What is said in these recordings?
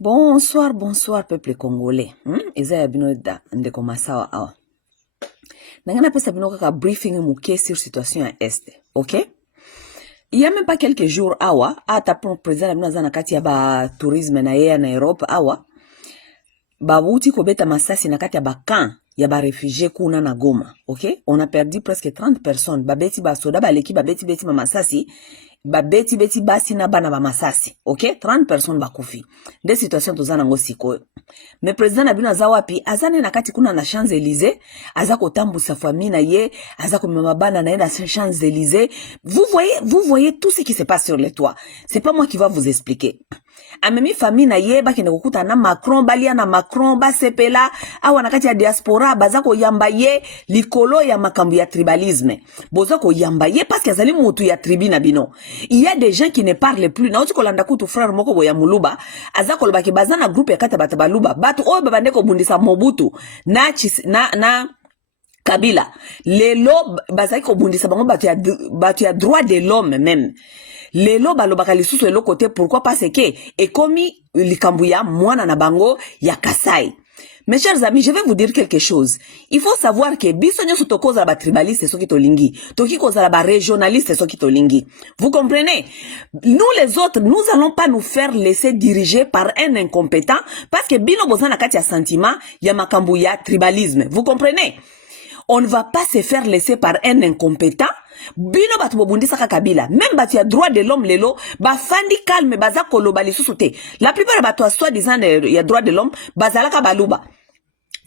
Bonsoir, bonsoir, peuple congolais. Eza bino da ndeko masawa awa. Nangana pesa bino kaka briefing mouké sur situation à Est. OK? Il y a même pas quelques jours awa, pour président bino za na kati ya ba tourisme na ye na Europe awa. Ba wuti ko beta masasi na kati ya ba camp ya ba réfugiés kuna na Goma. OK? On a perdu presque 30 personnes. Ba beti ba soda ba leki ba beti ma masasi. Ba beti basi na bana ba masasi. OK? 30 personnes ba kufi. Des situations tozana ngo siko. Mais président na bino aza wapi azane na kati kuna na Champs-Élysées, aza ko tambusa famille na ye, aza ko mama bana na ye na Champs-Élysées. Vous voyez tout ce qui se passe sur les toits. C'est pas moi qui va vous expliquer. Amemi famille na ye ba kende kokuta na Macron balia na Macron ba sepela awa na kati ya diaspora baza ko yamba ye likolo ya makambu ya tribalisme. Boza ko yamba ye parce que azali mutu ya tribi na bino. Il y a des gens qui ne parlent plus. Na oti kolanda kutu frère moko boya muluba aza koloba ke baza na groupe ya kata batabaluba batu oyo babande ko bundisa Mobutu na Kabila lelo bazaki ko bundisa bango batu ya droit de l'homme même. Lelo balobaka lisusu elo côté pourquoi parce que ekomi likambuya mwana na bango ya Kasai. Mes chers amis, je vais vous dire quelque chose. Il faut savoir que biso nyoso tokoza ba tribaliste soki tolingi, toki koza ba régionaliste soki tolingi. Vous comprenez? Nous les autres, nous allons pas nous faire laisser diriger par un incompétent parce que bino bozana kati ya sentiment ya makambu ya tribalisme. Vous comprenez? On ne va pas se faire laisser par un incompétent. Bino batu bobundisa Kabila. Même batu ya droit de l'homme lelo, ba fandi calme baza koloba lisusu te. La plupart batu a soi-disant ya droit de l'homme, bazalaka baluba.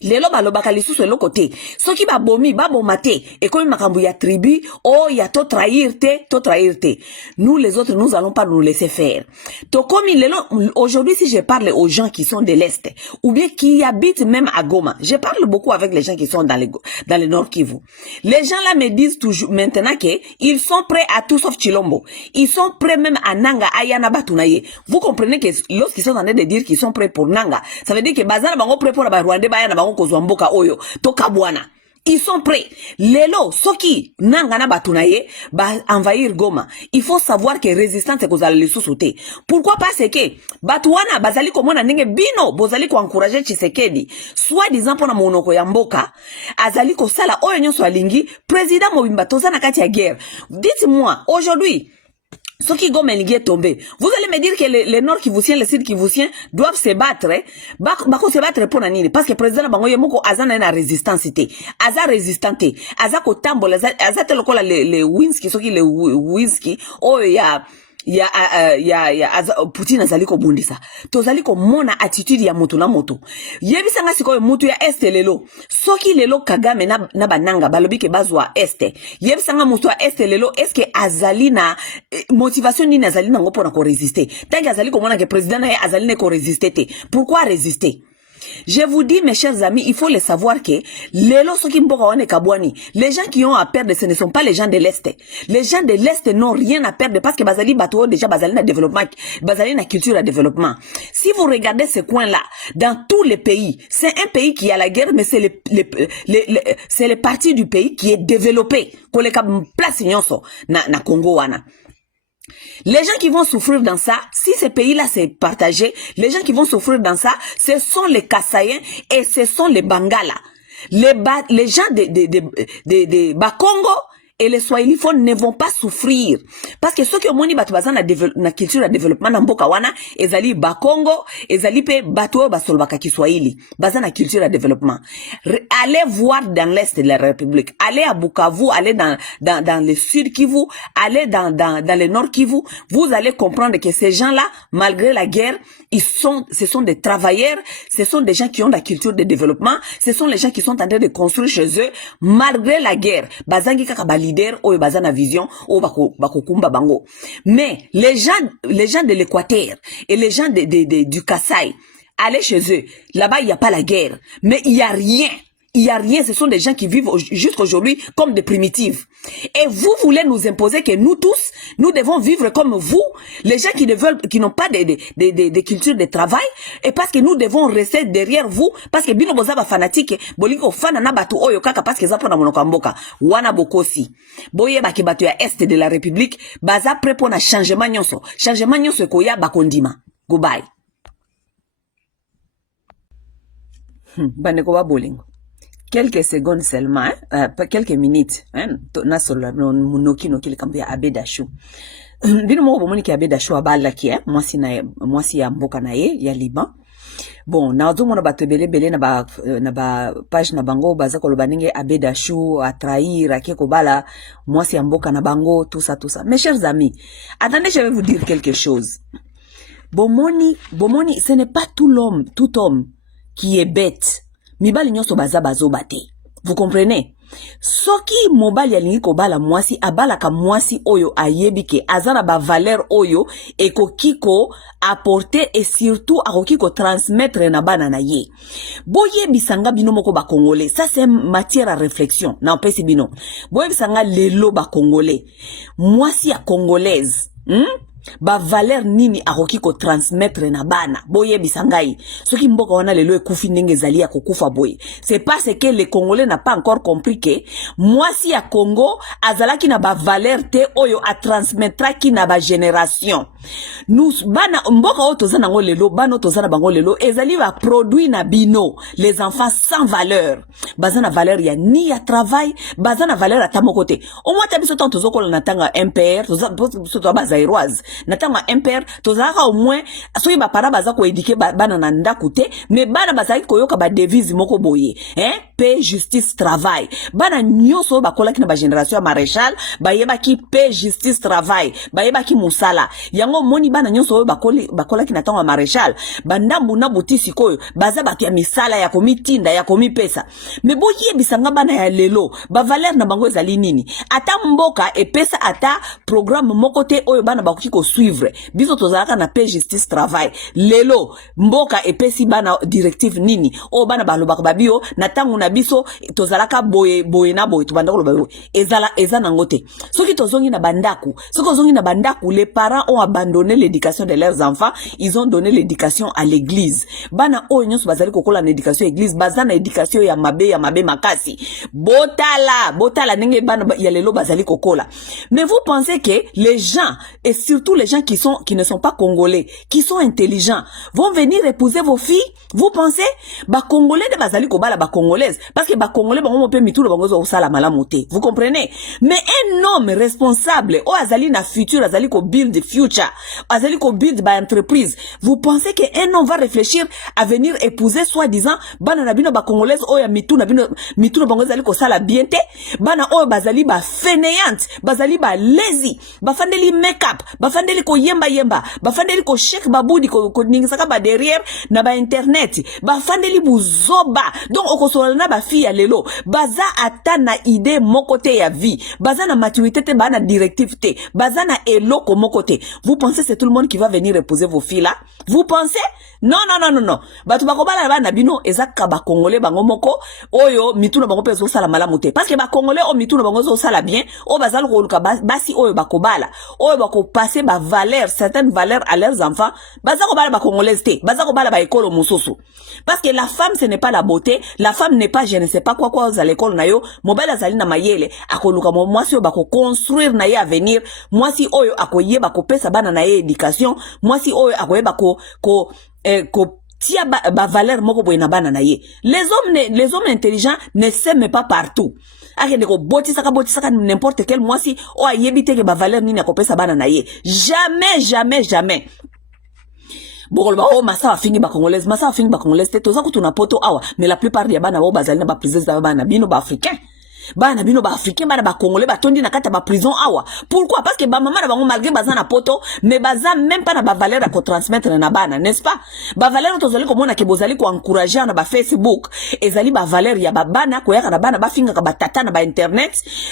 Lelo balobaka lisusu elo côté. Soki ba bomi, ba bomate, et comme makambu ya tribu, oh ya to trahir te. Nous les autres, nous allons pas nous laisser faire. To comme lelo, aujourd'hui si je parle aux gens qui sont de l'Est, ou bien qui habitent même à Goma, je parle beaucoup avec les gens qui sont dans le Nord Kivu. Les gens là me disent toujours maintenant que ils sont prêts à tout sauf Chilombo. Ils sont prêts même à Nanga, Ayana Batunaye. Vous comprenez que lorsqu'ils sont en train de dire qu'ils sont prêts pour Nanga, ça veut dire que Bazana bango prêt pour la Rwanda, Bayana bango kozwamboka oyo toka bwana. Ils sont prêts. Lelo soki nangana batunaye ba envahir Goma. Il faut savoir que résistance kozala lisusu te. Pourquoi parce que batuana bazali komona ndenge bino bozali ko encourager Tshisekedi soit disant pona monoko ya mboka azali ko sala oyo nyonso alingi président Mobimba tozana kati ya guerre. Dites-moi aujourd'hui ce qui Goma est tombé. Vous allez me dire que les Nord Kivusiens, les Sud Kivusiens doivent se battre. Bako se battre pour nani. Parce que le président Bangoye Moko azana na résistance. Aza résistante. Aza ko tambola. Aza telokola les Winski. Soki les Winski. Oh ya Poutine azali ko bundisa. Tozali ko mona attitude ya moto na moto. Yebisa nga sikoyo mutu ya Este lelo. Soki lelo Kagame na bananga balobi ke bazwa Este. Yebisa nga mutu ya Este lelo eske azali na motivation ni azali na ngo pona ko résister. Tant que azali ko mona ke président na azali ne ko résister te. Pourquoi résister? Je vous dis, mes chers amis, il faut le savoir que les gens qui ont à perdre, ce ne sont pas les gens de l'Est. Les gens de l'Est n'ont rien à perdre parce que Bazali Bato déjà Bazali na développement, Bazali na culture à développement. Si vous regardez ce coin-là, dans tous les pays, c'est un pays qui a la guerre, mais c'est le parti du pays qui est développé. Koleka place na Congo wana. Les gens qui vont souffrir dans ça, si ce pays-là s'est partagé, les gens qui vont souffrir dans ça, ce sont les Kasaïens et ce sont les Bangala. Les gens de Bakongo et les Swahiliphones ne vont pas souffrir. Parce que ceux qui ont moni batubazan na culture de développement na mboka wana, ezali Bakongo, ezali pe batuo basolbaka Kiswahili. Bazan na culture de développement. Allez voir dans l'Est de la République. Allez à Bukavu, allez dans le Sud Kivu, allez dans le Nord Kivu. Vous allez comprendre que ces gens-là, malgré la guerre, ce sont des travailleurs, ce sont des gens qui ont la culture de développement, ce sont les gens qui sont en train de construire chez eux, malgré la guerre. Bazangi kaka leader ou bazana vision ou bako kumba bango. Mais les gens de l'Équateur et les gens du Kasaï, allez chez eux. Là-bas, il n'y a pas la guerre. Mais il n'y a rien. Il n'y a rien. Ce sont des gens qui vivent jusqu'aujourd'hui comme des primitives. Et vous voulez nous imposer que nous tous, nous devons vivre comme vous, les gens qui n'ont pas de culture de travail, et parce que nous devons rester derrière vous, parce que bino boza ba fanatique, boliko fana na batu oyo kaka parce que za pona monoko mboka, wana bokosi. Boye ba ki batu ya Est de la République, baza prêt pour na changement nyonso ko ya bakondima. Goodbye. Bandeko ba bolingo. Quelques secondes seulement, quelques minutes, na solo noki le kambia abedashu. Bino mo bomoni ki abedashu abala ki mwasi ya mboka na ye ya Liban. Bon, na ozo mona bato bele na ba page na bango baza koloba ndenge abedashu a trahir ake kobala mwasi ya mboka na bango tout ça. Mes chers amis, attendez, je vais vous dire quelque chose. Bomoni, ce n'est pas tout homme qui est bête. Mibali nyonso baza bazo bate. Vous comprenez? Soki mobali alingi kobala mwasi abala ka mwasi oyo ayebike azana ba valeur oyo ekokiko apporter et surtout akokiko transmettre na bana na ye. Boye bisanga bino moko ba congolais. Ça c'est matière à réflexion. Na opesi bino. Boye bisanga lelo ba congolais. Mwasi ya congolaise. Ba valeur nini akoki ko transmettre na bana boye bisangai soki mboka wana lelo ekufi ndenge ezali ya kokufa boye. C'est parce que les Congolais n'a pas encore compris que mwasi ya Congo azalaki na ba valeur te oyo a transmettra ki na ba génération. Nous bana mboka oyo tozana ngo lelo bana tozana bango lelo ezali ba produit na bino les enfants sans valeur. Bazana valeur ya ni ya travail, bazana valeur atamoko te. Au moins tabiso tant tozokola natanga MPR, tozo bazairoise. Natanga MPR tozaka au moins soki ba para baza ko éduquer bana na ndako te, mais bana bazaki koyoka ba devise moko boye, paix, justice, travail. Bana nyonso bakola ki na ba génération ya maréchal, bayeba ki paix, justice, travail, bayeba ki musala. Yango moni bana nyonso bakola ki na tanga maréchal, bandambu na butisi koyo, baza batu ya misala ya komitinda ya komipesa. Mais boye bisanga bana ya lelo, ba valeur na bango ezali nini? Ata mboka epesa ata programme moko te oyo bana bakoki ko suivre. Biso tozalaka na paix, justice, travail. Lelo mboka epesi bana directive nini? O bana balobaka babio na tangu na biso tozalaka boye na boye tubanda koloba boye. Eza nango te. Soki tozongi na bandaku, les parents ont abandonné l'éducation de leurs enfants, ils ont donné l'éducation à l'église. Bana o nyonso bazali kokola na éducation église, bazana éducation ya mabe makasi. Botala nenge bana ya lelo bazali kokola. Mais vous pensez que les gens, et surtout les gens qui ne sont pas congolais, qui sont intelligents, vont venir épouser vos filles? Vous pensez? Ba congolais de bazali kobala ba congolaise, parce que ba congolais bango pe mitu le bango zo sala malamote. Vous comprenez? Mais un homme responsable, o azali na futur, azali ko build the future, azali ko build ba entreprise. Vous pensez que un homme va réfléchir à venir épouser soi-disant bana na bino ba congolaise o ya mitu na bango azali ko sala bien te? Bana o bazali ba fainéante, bazali ba lazy, ba fandeli make-up, ba fandeli ko yemba, ba fandeli ko shake babudi ko ningisaka ba derrière na ba internet, ba fandeli buzoba. Donc okosola na ba fille ya lelo, baza ata na idée moko te ya vie, baza na maturité te, bana directive te, baza na eloko moko te. Vous pensez c'est tout le monde qui va venir épouser vos filles là? Vous pensez? Non. Batu bakobala bana bino ezaka ba congolais bango moko oyo mituna bango peso sala malamu te. Parce que ba congolais o mituna bango zo sala bien, o bazalo ko luka basi oyo bakobala, oyo bako passer ba valeur, certaines valeurs à leurs enfants, bazako bala ba congolais te, bazako bala ba école mususu. Parce que la femme ce n'est pas la beauté, la femme n'est pas je ne sais pas quoi à l'école na yo, mobile azali na mayele, akoluka mwasi oyo bako construire na ye avenir, mwasi oyo akoye bako pesa bana na ye éducation, mwasi oyo akoye bako tia ba valeur moko boye na bana na ye. Les hommes intelligents ne s'aiment pas partout. Akende ko botisaka n'importe quel mwasi o ayebite ke ba valeur nini akopesa bana na ye. Jamais. Bokoloba o masa afingi ba congolaise te toza kutuna poto awa, mais la plupart ya bana bo bazali na ba prisonniers za bana bino ba africain. Bana bino ba africain bana ba congolais ba tondi na kata ba prison awa. Pourquoi? Parce que ba maman na bango malgré baza na poto, mais baza même pas na ba valeur ko transmettre na bana, n'est-ce pas? Ba valeur tozali ko mona ke bozali ko encourager na ba Facebook, ezali ba valeur ya ba bana ko yaka na bana ba finga ka ba tata na ba internet,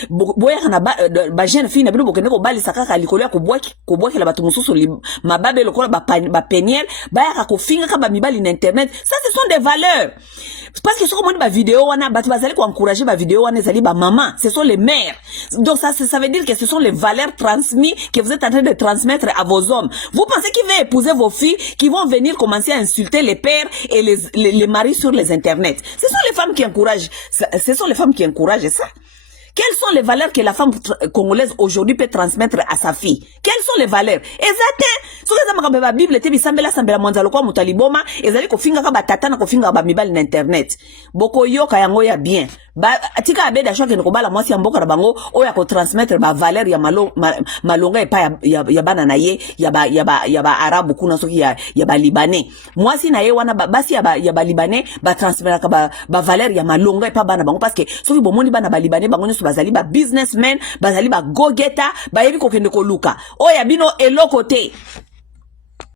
boyaka na ba jeune fille na bino bokende ko bali sakaka likolo ya ko bwaki la batu mususu mababe lokola ba peniel, ba yaka ko finga ka ba mibali na internet. Ça ce sont des valeurs. Parce que ce qu'on ba vidéo wana batu bazali ko encourager ba vidéo wana ezali ba maman, ce sont les mères. Donc ça veut dire que ce sont les valeurs transmises que vous êtes en train de transmettre à vos hommes. Vous pensez qu'ils vont épouser vos filles, qui vont venir commencer à insulter les pères et les maris sur les internets? Ce sont les femmes qui encouragent ça. Quelles sont les valeurs que la femme congolaise aujourd'hui peut transmettre à sa fille? Quelles sont les valeurs? Exactement. Ce que ça m'a la Bible était bisambela sambela mwanzalo kwa mutaliboma ezali kofinga ka batata na kofinga ba mibali na internet. Boko yoka yango ya bien. Ba tika abeda shoke ni kobala mwasi ya mboka na bango oya ko transmettre ba valeur ya malonga epa ya bana na ye ya ba arabu kuna soki ya ba libanais. Mwasi na ye wana basi ya ba libanais ba transmettre ka ba valeur ya malonga epa bana bango parce que soki bomoni bana ba libanais bango nyoso bazali ba businessmen bazali ba go getter ba yebi kokende ko luka oya bino eloko te